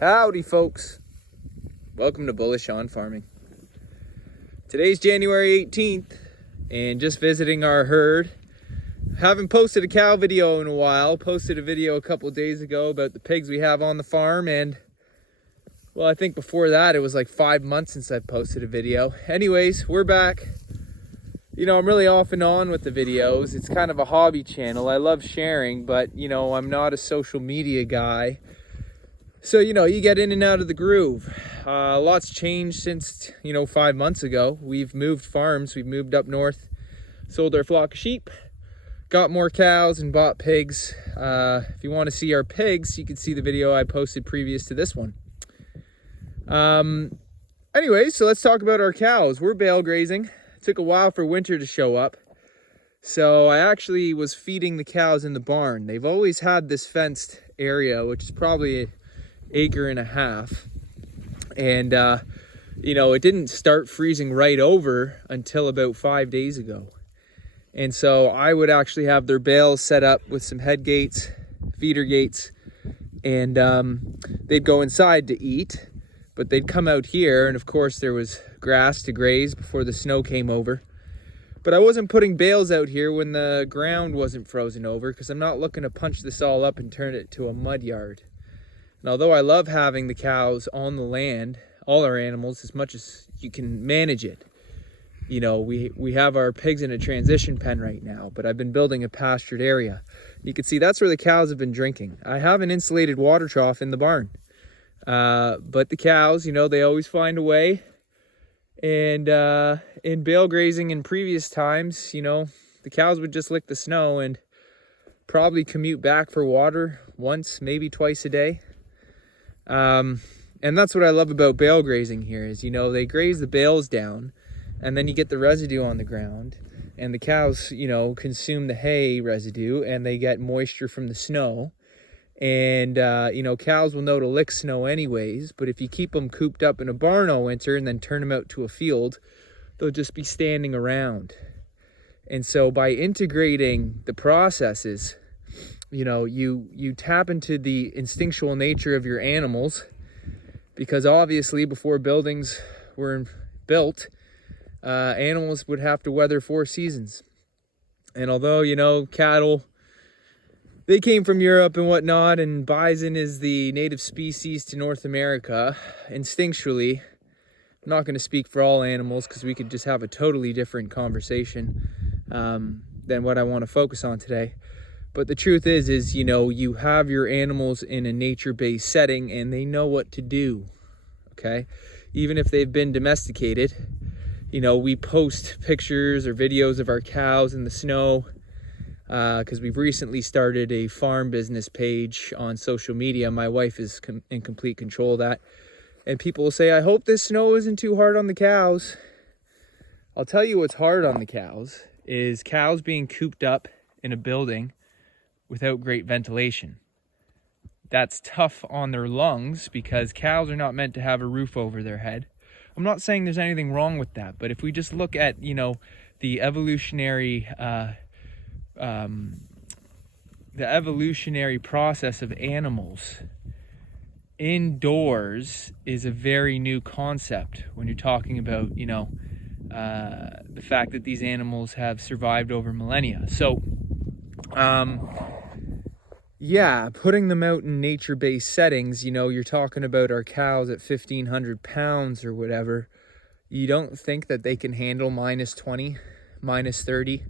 Howdy folks, welcome to Bullish on Farming. Today's January 18th and just visiting our herd. Haven't posted a cow video in a while. Posted a video a couple days ago about the pigs we have on the farm, and well, I think before that it was like 5 months since I posted a video. Anyways, we're back. You know, I'm really off and on with the videos. It's kind of a hobby channel. I love sharing, but you know, I'm not a social media guy. So, you know, you get in and out of the groove. Lots changed since, 5 months ago. We've moved farms. We've moved up north, sold our flock of sheep, got more cows, and bought pigs. If you want to see our pigs, you can see the video I posted previous to this one. Anyway, so let's talk about our cows. We're bale grazing. It took a while for winter to show up. So I actually was feeding the cows in the barn. They've always had this fenced area, which is probably acre and a half, and it didn't start freezing right over until about 5 days ago. And so I would actually have their bales set up with some head gates, feeder gates, and they'd go inside to eat, but they'd come out here, and of course there was grass to graze before the snow came over. But I wasn't putting bales out here when the ground wasn't frozen over, because I'm not looking to punch this all up and turn it to a mud yard. And although I love having the cows on the land, all our animals, as much as you can manage it, we have our pigs in a transition pen right now, but I've been building a pastured area. You can see that's where the cows have been drinking. I have an insulated water trough in the barn, but the cows, they always find a way. And in bale grazing in previous times, the cows would just lick the snow and probably commute back for water once, maybe twice a day. And that's what I love about bale grazing here is, they graze the bales down and then you get the residue on the ground, and the cows, consume the hay residue and they get moisture from the snow. And, cows will know to lick snow anyways, but if you keep them cooped up in a barn all winter and then turn them out to a field, they'll just be standing around. And so by integrating the processes, you tap into the instinctual nature of your animals, because obviously before buildings were built, animals would have to weather 4 seasons. And although, cattle, they came from Europe and whatnot, and bison is the native species to North America, instinctually, I'm not going to speak for all animals because we could just have a totally different conversation than what I want to focus on today. But the truth is, you have your animals in a nature-based setting and they know what to do, okay? Even if they've been domesticated, we post pictures or videos of our cows in the snow because we've recently started a farm business page on social media. My wife is in complete control of that. And people will say, I hope this snow isn't too hard on the cows. I'll tell you what's hard on the cows is cows being cooped up in a building without great ventilation. That's tough on their lungs because cows are not meant to have a roof over their head. I'm not saying there's anything wrong with that, but if we just look at, the evolutionary process of animals, indoors is a very new concept when you're talking about, the fact that these animals have survived over millennia. So, putting them out in nature-based settings, you're talking about our cows at 1,500 pounds or whatever. You don't think that they can handle minus 20, minus 30.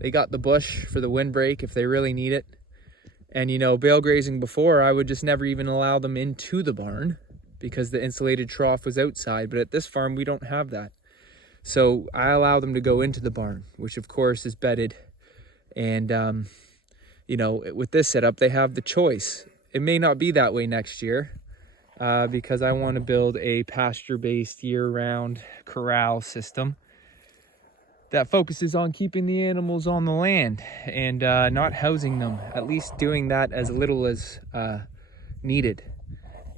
They got the bush for the windbreak if they really need it. And, bale grazing before, I would just never even allow them into the barn because the insulated trough was outside. But at this farm, we don't have that. So I allow them to go into the barn, which of course is bedded. And, with this setup, they have the choice. It may not be that way next year because I want to build a pasture-based year-round corral system that focuses on keeping the animals on the land and not housing them, at least doing that as little as needed.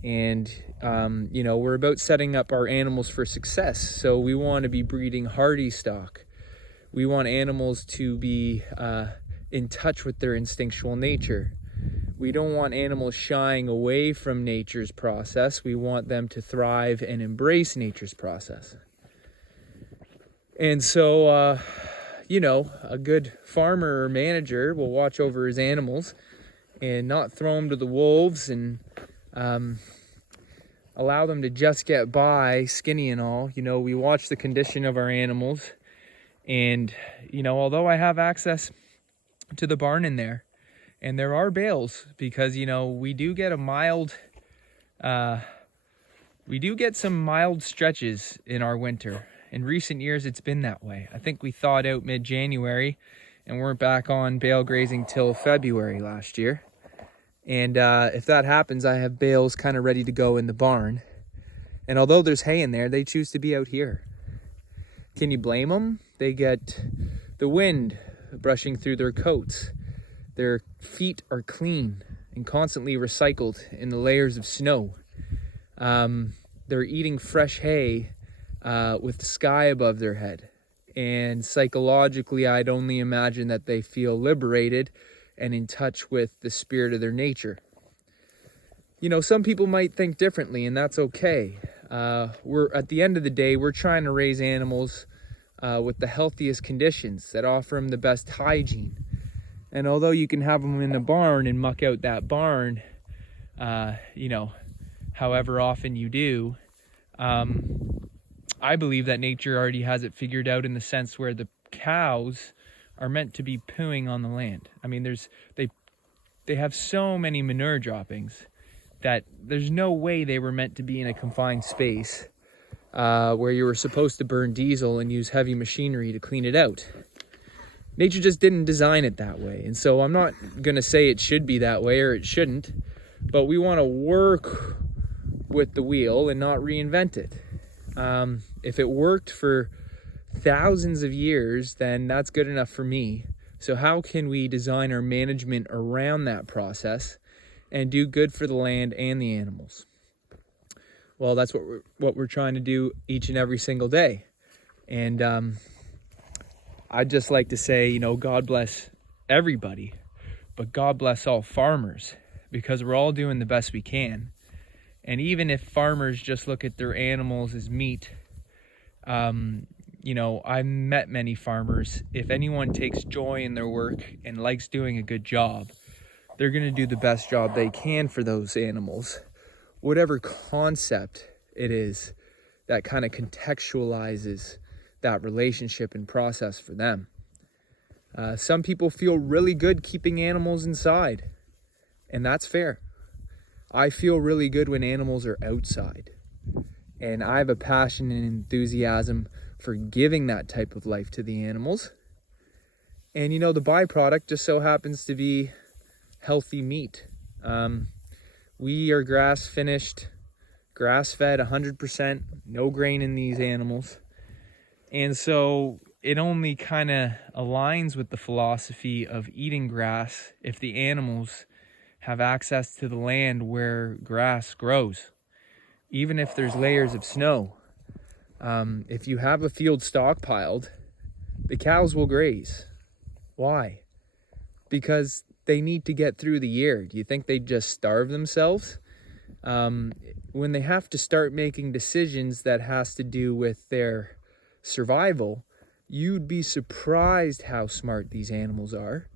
And, we're about setting up our animals for success. So we want to be breeding hardy stock. We want animals to be in touch with their instinctual nature. We don't want animals shying away from nature's process. We want them to thrive and embrace nature's process. And so, a good farmer or manager will watch over his animals and not throw them to the wolves and allow them to just get by, skinny and all. We watch the condition of our animals. And, although I have access to the barn in there, and there are bales, because, we do get some mild stretches in our winter. In recent years, it's been that way. I think we thawed out mid-January and weren't back on bale grazing till February last year. And if that happens, I have bales kind of ready to go in the barn. And although there's hay in there, they choose to be out here. Can you blame them? They get the wind brushing through their coats. Their feet are clean and constantly recycled in the layers of snow. They're eating fresh hay with the sky above their head. And psychologically, I'd only imagine that they feel liberated and in touch with the spirit of their nature. Some people might think differently, and that's okay. We're at the end of the day, we're trying to raise animals with the healthiest conditions that offer them the best hygiene. And although you can have them in a barn and muck out that barn, however often you do, I believe that nature already has it figured out in the sense where the cows are meant to be pooing on the land. I mean, they have so many manure droppings that there's no way they were meant to be in a confined space where you were supposed to burn diesel and use heavy machinery to clean it out. Nature just didn't design it that way. And so I'm not going to say it should be that way or it shouldn't, but we want to work with the wheel and not reinvent it. If it worked for thousands of years, then that's good enough for me. So how can we design our management around that process and do good for the land and the animals? Well, that's what we're trying to do each and every single day. And I'd just like to say, God bless everybody, but God bless all farmers, because we're all doing the best we can. And even if farmers just look at their animals as meat, I've met many farmers. If anyone takes joy in their work and likes doing a good job, they're going to do the best job they can for those animals, whatever concept it is that kind of contextualizes that relationship and process for them. Some people feel really good keeping animals inside, and that's fair. I feel really good when animals are outside, and I have a passion and enthusiasm for giving that type of life to the animals. And the byproduct just so happens to be healthy meat. We are grass finished, grass fed 100%, no grain in these animals. And so it only kind of aligns with the philosophy of eating grass if the animals have access to the land where grass grows, even if there's layers of snow. If you have a field stockpiled, the cows will graze. Why? Because they need to get through the year. Do you think they just starve themselves? When they have to start making decisions that has to do with their survival, you'd be surprised how smart these animals are.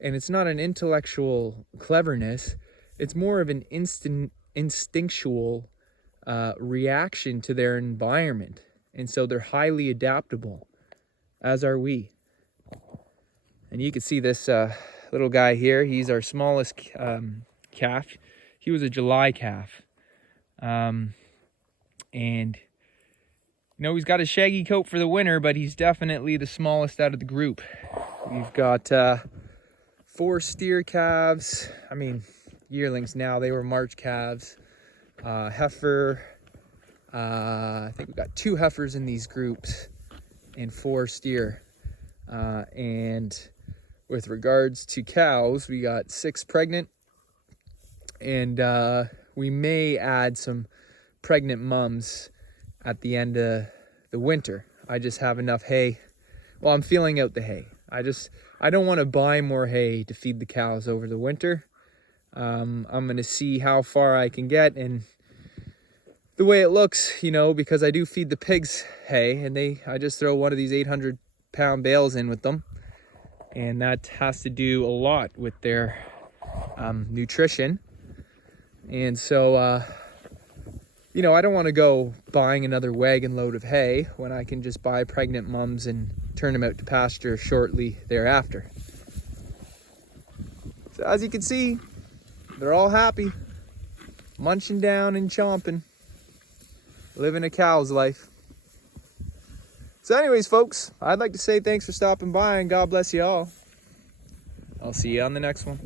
And it's not an intellectual cleverness. It's more of an instinctual reaction to their environment. And so they're highly adaptable, as are we. And you can see this little guy here. He's our smallest calf. He was a July calf. And he's got a shaggy coat for the winter, but he's definitely the smallest out of the group. We've got 4 steer calves. I mean, yearlings now. They were March calves. Heifer. I think we've got 2 heifers in these groups and 4 steer. And with regards to cows, we got 6 pregnant. And we may add some pregnant mums at the end of the winter. I just have enough hay. Well, I'm feeling out the hay. I don't want to buy more hay to feed the cows over the winter. I'm going to see how far I can get, and the way it looks, you know, because I do feed the pigs hay, and I just throw one of these 800-pound bales in with them, and that has to do a lot with their nutrition. And so, you know, I don't want to go buying another wagon load of hay when I can just buy pregnant mums and turn them out to pasture shortly thereafter. So as you can see, they're all happy, munching down and chomping, living a cow's life. So anyways, folks, I'd like to say thanks for stopping by, and God bless you all. I'll see you on the next one.